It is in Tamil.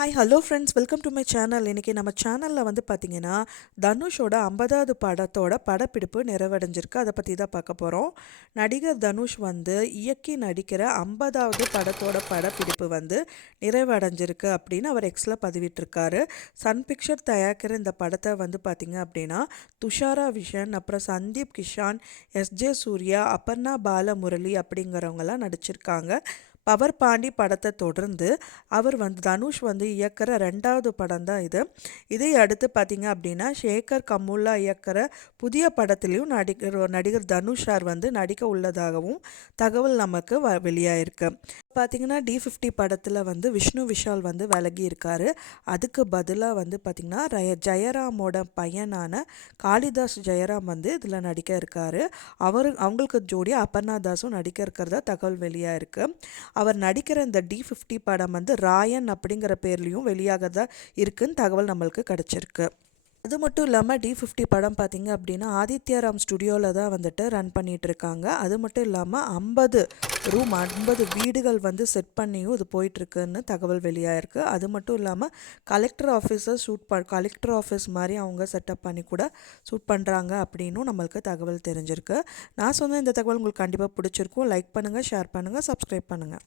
Hi hello friends, welcome to my channel. இன்றைக்கி நம்ம சேனலில் வந்து பார்த்திங்கன்னா தனுஷோட 50வது படத்தோட படப்பிடிப்பு நிறைவடைஞ்சிருக்கு. அதை பற்றி தான் பார்க்க போகிறோம். நடிகர் தனுஷ் வந்து இயக்கி நடிக்கிற 50வது படத்தோட படப்பிடிப்பு வந்து நிறைவடைஞ்சிருக்கு அப்படின்னு அவர் எக்ஸில் பதிவிட்டிருக்காரு. சன் பிக்சர் தயாரிக்கிற இந்த படத்தை வந்து பார்த்திங்க அப்படின்னா துஷாரா விஷன், அப்புறம் சந்தீப் கிஷான், எஸ்ஜே சூர்யா, அபர்ணா பாலமுரளி அப்படிங்கிறவங்கலாம் நடிச்சிருக்காங்க. பவர் பாண்டி படத்தை தொடர்ந்து அவர் வந்து தனுஷ் வந்து இயக்கிற 2வது படம் தான் இது. இதை அடுத்து பார்த்திங்க அப்படின்னா ஷேகர் கமுல்லா இயக்கிற புதிய படத்துலேயும் நடிகர் தனுஷ் சார் வந்து நடிக்க உள்ளதாகவும் தகவல் நமக்கு வெளியாயிருக்கு. பார்த்திங்கன்னா D50 படத்தில் வந்து விஷ்ணு விஷால் வந்து விலகி இருக்காரு. அதுக்கு பதிலாக வந்து பார்த்திங்கன்னா ஜெயராமோட பையனான காளிதாஸ் ஜெயராம் வந்து இதில் நடிக்க இருக்காரு. அவங்களுக்கு ஜோடி அபர்ணா தாஸும் நடிக்க இருக்கிறதா தகவல் வெளியாக இருக்குது. அவர் நடிக்கிற இந்த D50 படம் வந்து ராயன் அப்படிங்கிற பேர்லேயும் வெளியாகதா இருக்குன்னு தகவல் நம்மளுக்கு கிடச்சிருக்கு. அது மட்டும் இல்லாமல் D50 படம் பார்த்திங்க அப்படின்னா ஆதித்யாராம் ஸ்டுடியோவில் தான் வந்துட்டு ரன் பண்ணிகிட்ருக்காங்க. அது மட்டும் இல்லாமல் 50 வீடுகள் வந்து செட் பண்ணியும் இது போயிட்டுருக்குன்னு தகவல் வெளியாகிருக்கு. அது மட்டும் இல்லாமல் கலெக்டர் ஆஃபீஸ் மாதிரி அவங்க செட்டப் பண்ணி கூட ஷூட் பண்ணுறாங்க அப்படின்னும் நம்மளுக்கு தகவல் தெரிஞ்சிருக்கு. நான் சொன்ன இந்த தகவல் உங்களுக்கு கண்டிப்பாக பிடிச்சிருக்கும். லைக் பண்ணுங்கள், ஷேர் பண்ணுங்கள், சப்ஸ்கிரைப் பண்ணுங்கள்.